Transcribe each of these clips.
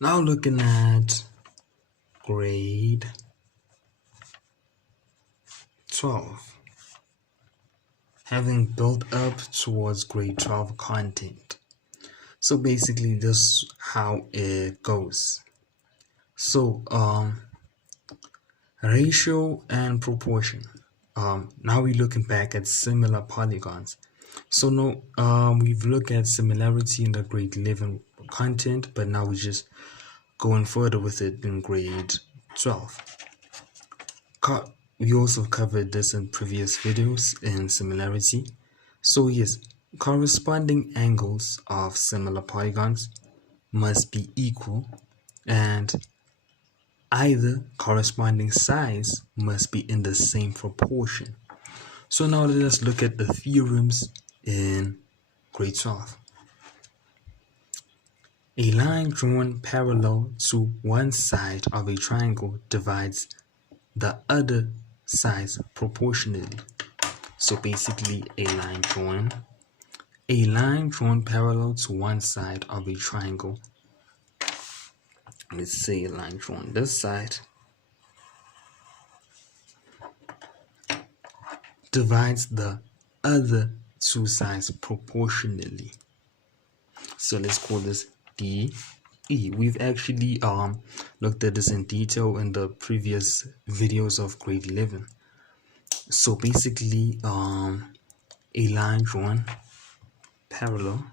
Now looking at grade 12, having built up towards grade 12 content. So basically this is how it goes. So ratio and proportion. Now we're looking back at similar polygons. So no, we've looked at similarity in the grade 11 content, but now we're just going further with it in grade 12. We also covered this in previous videos in similarity. So yes, corresponding angles of similar polygons must be equal, and either corresponding sides must be in the same proportion. So now let us look at the theorems in grade 12. A line drawn parallel to one side of a triangle divides the other sides proportionally. So basically a line drawn parallel to one side of a triangle. Let's say a line drawn this side divides the other two sides proportionally. So let's call this DE. We've actually looked at this in detail in the previous videos of grade 11. So basically a line drawn parallel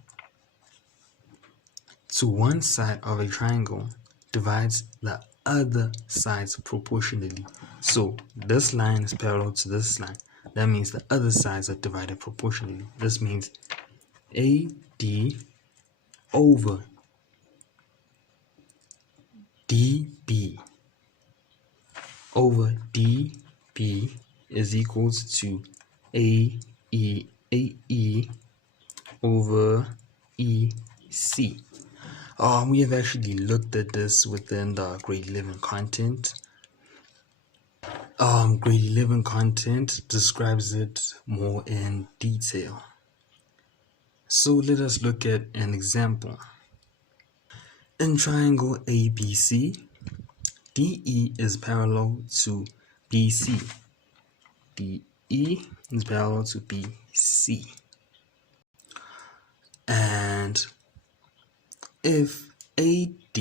to one side of a triangle divides the other sides proportionally. So this line is parallel to this line. That means the other sides are divided proportionally. This means AD over DB over DB is equals to AE over EC. We have actually looked at this within the grade 11 content. Grade 11 content describes it more in detail. So let us look at an example. In triangle ABC, DE is parallel to BC. DE is parallel to BC. And if AD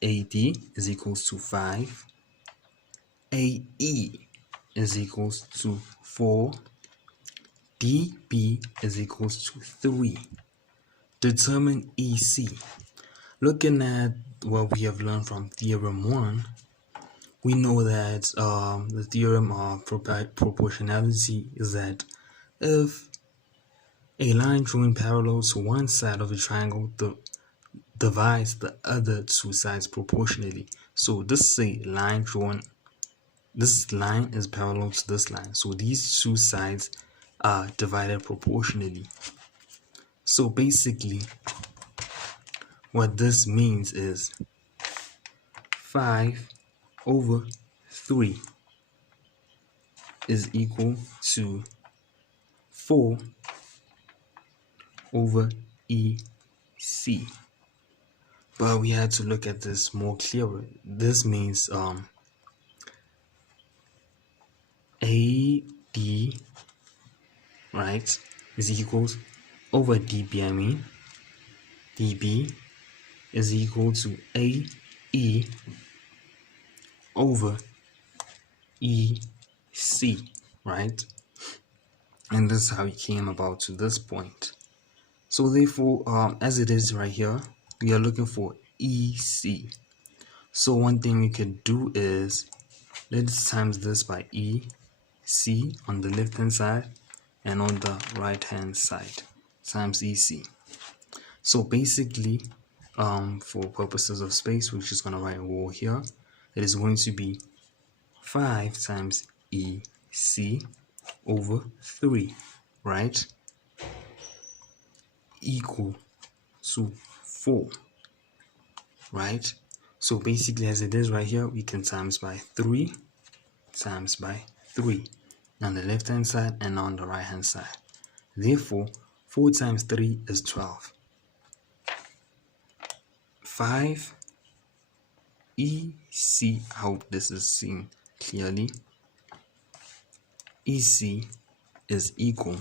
is equals to 5, AE is equals to 4, DB is equals to 3. Determine EC. Looking at what we have learned from Theorem 1, we know that the theorem of proportionality is that if a line drawn parallel to one side of a triangle divides the other two sides proportionally. So this is a line drawn, this line is parallel to this line. So these two sides are divided proportionally. So basically, what this means is 5 over 3 is equal to 4 over EC. But we had to look at this more clearer. This means AD, right, is equals over DB, DB is equal to AE over EC, right? And this is how we came about to this point. So therefore, as it is right here, we are looking for EC. So one thing we could do is let's times this by EC on the left hand side and on the right hand side times EC. So basically, for purposes of space, we're just going to write a wall here. It is going to be 5 times EC over 3, right? Equal to 4, right? So basically, as it is right here, we can times by 3 times by 3 on the left hand side and on the right hand side. Therefore, 4 times 3 is 12. 5 EC, I hope this is seen clearly, EC is equal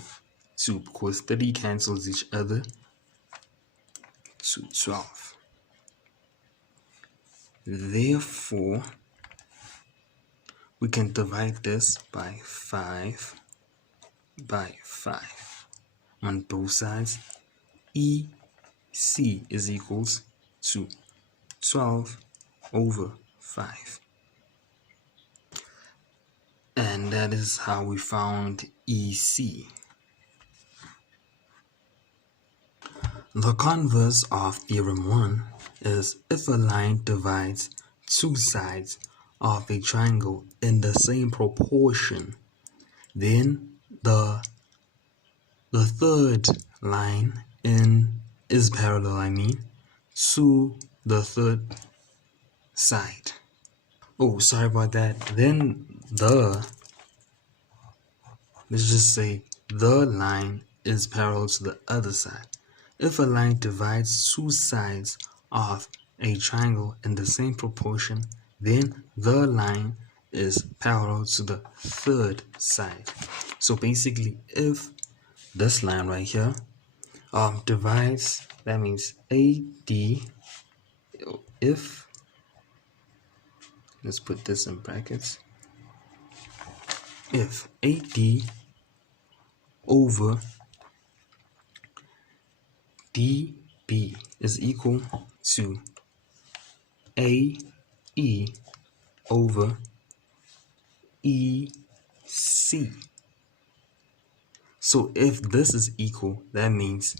to, because 30 cancels each other, to 12. Therefore, we can divide this by 5 on both sides. EC is equals to 12 over 5. And that is how we found EC. The converse of Theorem 1 is if a line divides two sides of a triangle in the same proportion, then the third line is parallel, to the third side. Oh, sorry about that. Then let's just say the line is parallel to the other side. If a line divides two sides of a triangle in the same proportion, then the line is parallel to the third side. So basically, if this line right here divides, that means AD, if, let's put this in brackets, if AD over DB is equal to AE over EC. So if this is equal, that means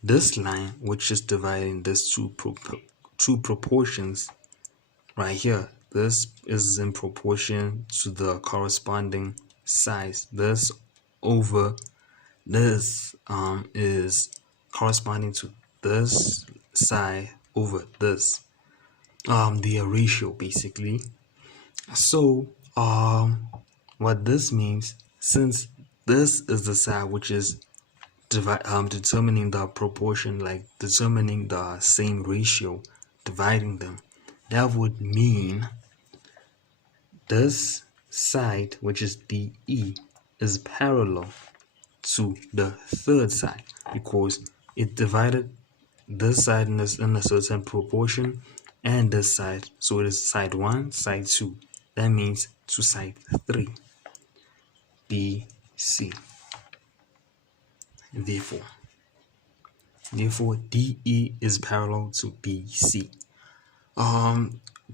this line, which is dividing these two proportions right here, this is in proportion to the corresponding size. This over this is corresponding to this side over this, the ratio basically. So what this means, since this is the side which is determining the proportion, like determining the same ratio, dividing them, that would mean this side, which is DE, is parallel to the third side because it divided this side in a certain proportion and this side. So it is side 1, side 2. That means to side 3. BC. Therefore, DE is parallel to BC.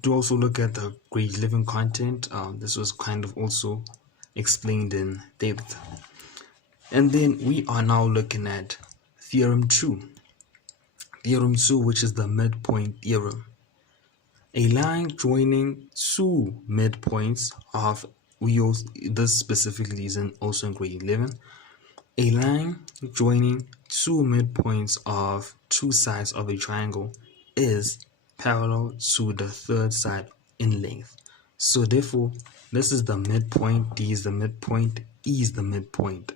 Do also look at the grade 11 content. This was kind of also explained in depth. And then we are now looking at Theorem 2. Theorem 2, which is the midpoint theorem. A line joining two midpoints of, this specifically is also in grade 11. A line joining two midpoints of two sides of a triangle is parallel to the third side in length. So therefore, this is the midpoint, D is the midpoint, E is the midpoint.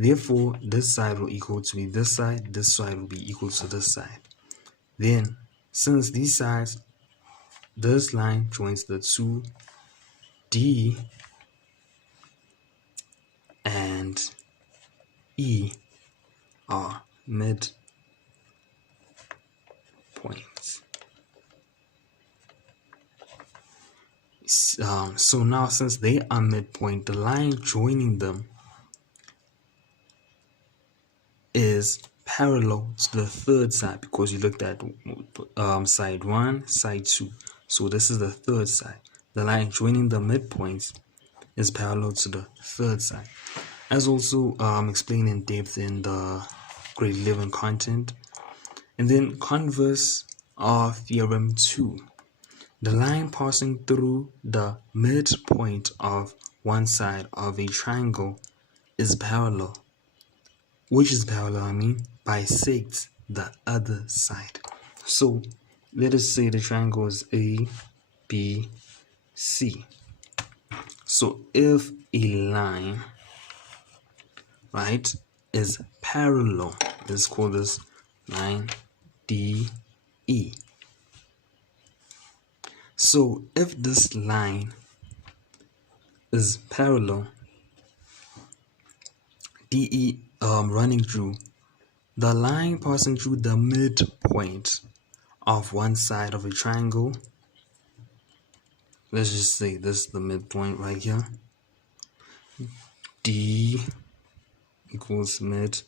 Therefore, this side will equal to this side will be equal to this side. Then, since these sides, this line joins the two D and E are midpoints. So now, since they are midpoint, the line joining them is parallel to the third side because you looked at side 1, side 2. So this is the third side. The line joining the midpoints is parallel to the third side. As also explained in depth in the grade 11 content. And then converse of Theorem 2. The line passing through the midpoint of one side of a triangle is parallel. Which is parallel, bisects the other side. So let us say the triangle is A, B, C. So if a line, right, is parallel, let's call this line D, E. So if this line is parallel, DE running through the line passing through the midpoint of one side of a triangle. Let's just say this is the midpoint right here. D equals midpoint.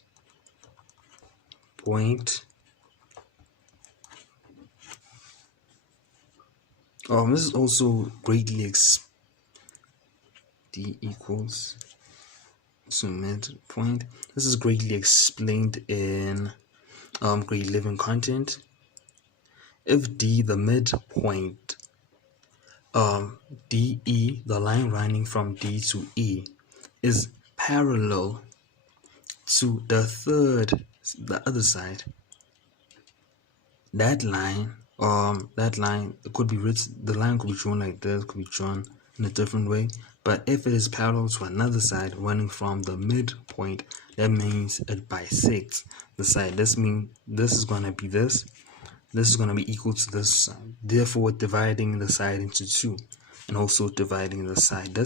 This is also greatly D equals to midpoint. This is greatly explained in grade 11 content. If D, the midpoint, DE, the line running from D to E, is parallel to the other side, that line could be written, the line could be drawn like this, could be drawn in a different way. But if it is parallel to another side running from the midpoint, that means it bisects the side. This means this is going to be this is going to be equal to this side, therefore dividing the side into two, and also dividing this side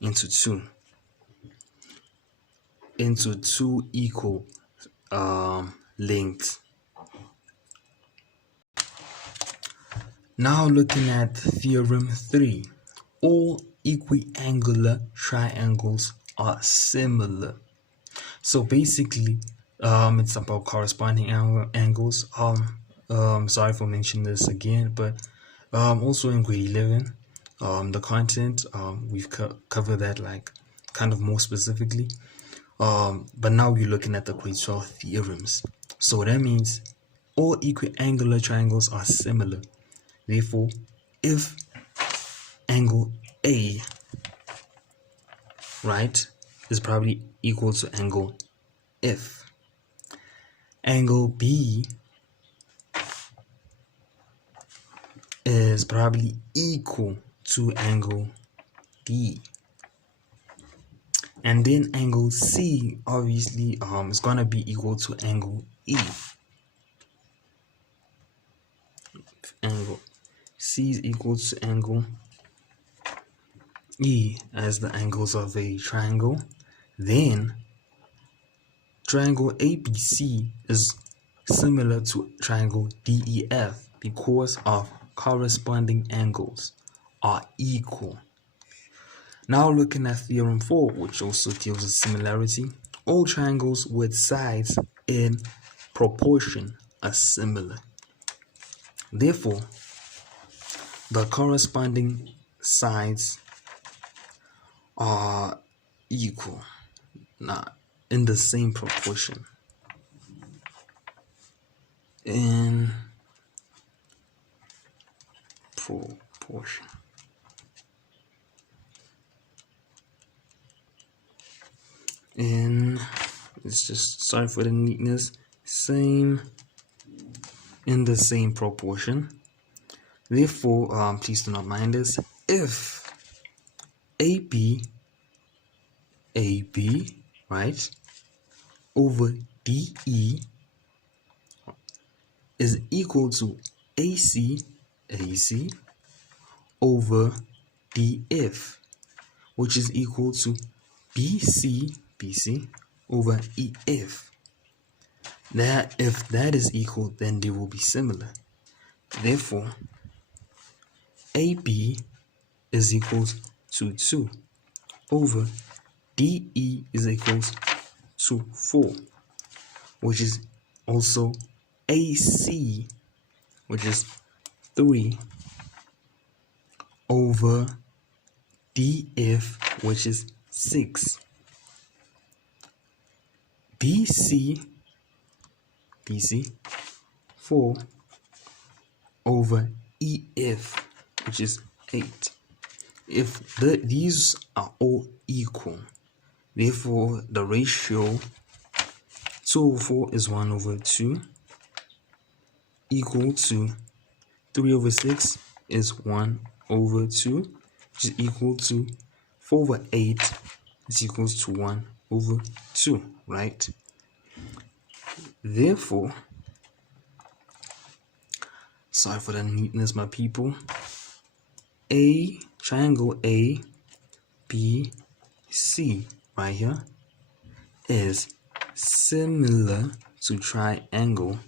into two equal lengths. Now looking at Theorem 3, all equiangular triangles are similar. So basically, it's about corresponding angles. Sorry for mentioning this again, but also in grade 11, the content, we've covered that like kind of more specifically. But now we're looking at the grade 12 theorems. So that means all equiangular triangles are similar. Therefore, if angle A, right, is probably equal to angle F, angle B is probably equal to angle D, and then angle C obviously is gonna be equal to angle E. Angle C is equal to angle E as the angles of a triangle, then triangle ABC is similar to triangle DEF because of corresponding angles are equal. Now looking at Theorem 4, which also deals with similarity, all triangles with sides in proportion are similar. Therefore, the corresponding sides are equal, not in the same proportion. In proportion. It's just, sorry for the neatness, in the same proportion. Therefore, please do not mind this. If AB, right, over DE is equal to AC over DF, which is equal to BC over EF. That if that is equal, then they will be similar. Therefore, AB is equal to 2 over DE is equal to 4, which is also AC, which is 3 over DF, which is 6. BC 4 over EF, which is 8. If these are all equal, therefore the ratio 2 over 4 is 1 over 2, equal to 3 over 6 is 1 over 2, which is equal to 4 over 8 is equals to 1 over 2, right? Therefore, Sorry for the neatness, my people. A triangle A B C right here is similar to triangle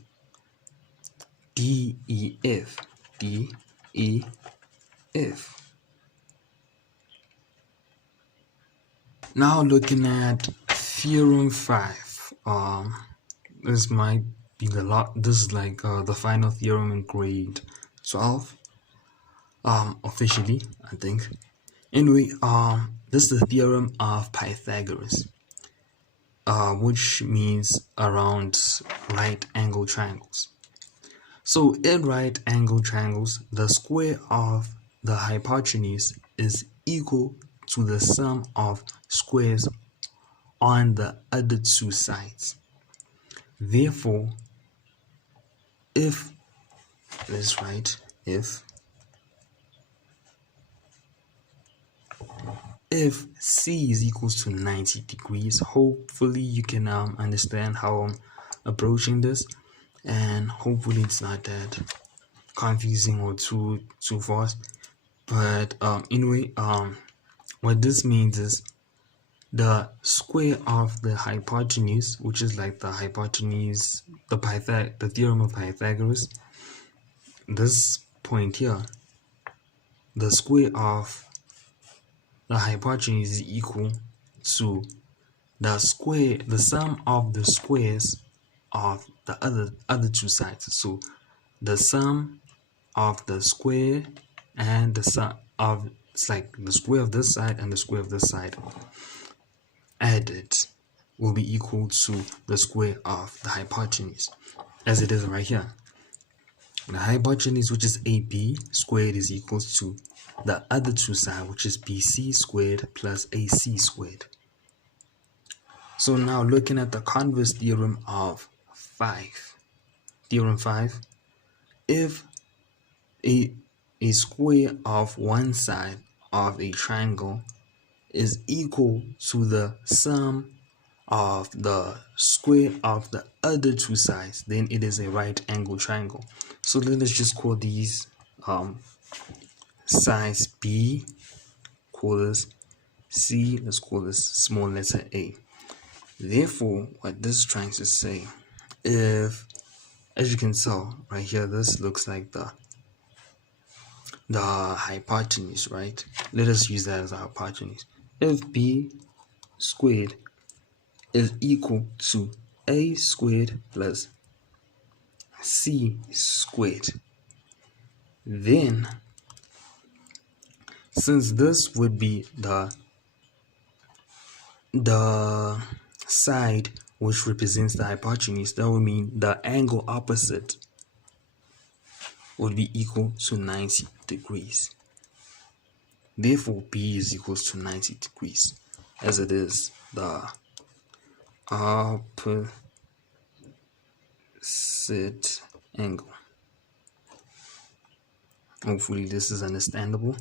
DEF. DEF. Now looking at theorem 5. This might be this is like the final theorem in grade 12. Officially, I think. Anyway, this is the theorem of Pythagoras, which means around right angle triangles. So in right angle triangles, the square of the hypotenuse is equal to the sum of squares on the other two sides. Therefore, if let's write if C is equals to 90 degrees, hopefully you can understand how I'm approaching this, and hopefully it's not that confusing or too fast. But anyway, what this means is the square of the hypotenuse, which is like the hypotenuse, the theorem of Pythagoras. This point here, the square of the hypotenuse is equal to the sum of the squares of the other two sides. So the sum of the square and the sum of, it's like the square of this side and the square of this side added will be equal to the square of the hypotenuse, as it is right here. The hypotenuse, which is AB squared, is equal to the other two sides, which is BC squared plus AC squared. So now looking at the converse theorem of 5. Theorem 5, if a square of one side of a triangle is equal to the sum of the square of the other two sides, then it is a right angle triangle. So let us just call these sides B, call this C, let's call this small letter A. Therefore, what this is trying to say, if, as you can tell right here, this looks like the hypotenuse, right? Let us use that as a hypotenuse. If B squared is equal to A squared plus C squared, then since this would be the side which represents the hypotenuse, that would mean the angle opposite would be equal to 90 degrees. Therefore, B is equals to 90 degrees, as it is the opposite angle. Hopefully this is understandable.